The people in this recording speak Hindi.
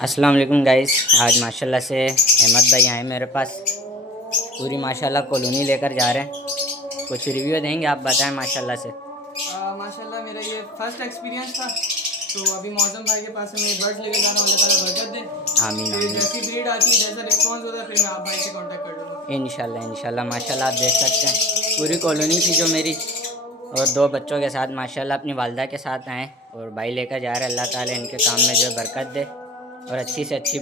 अस्सलाम वालेकुम गाइस। आज माशाल्लाह से अहमद भाई आए मेरे पास। पूरी माशाल्लाह कॉलोनी लेकर जा रहे हैं। कुछ रिव्यू देंगे, आप बताएं माशाल्लाह से। माशाल्लाह मेरा ये फर्स्ट एक्सपीरियंस था। तो अभी मौज़म भाई के पास से मैं बर्ड्स लेकर जा रहा हूँ। अल्लाह ताला बरकत दे। आमीन फिर आमीन। जैसी ब्रीड आती है, जैसा रिस्पॉन्स होता है, फिर मैं आप भाई से कांटेक्ट कर लूँगा। इंशाल्लाह इंशाल्लाह। माशाल्लाह आप देख सकते हैं पूरी कॉलोनी थी जो मेरी, और दो बच्चों के साथ माशाल्लाह अपनी वालदा के साथ आए और भाई लेकर जा रहे हैं। अल्लाह ताला इनके काम में जो बरकत दे और अच्छी से अच्छी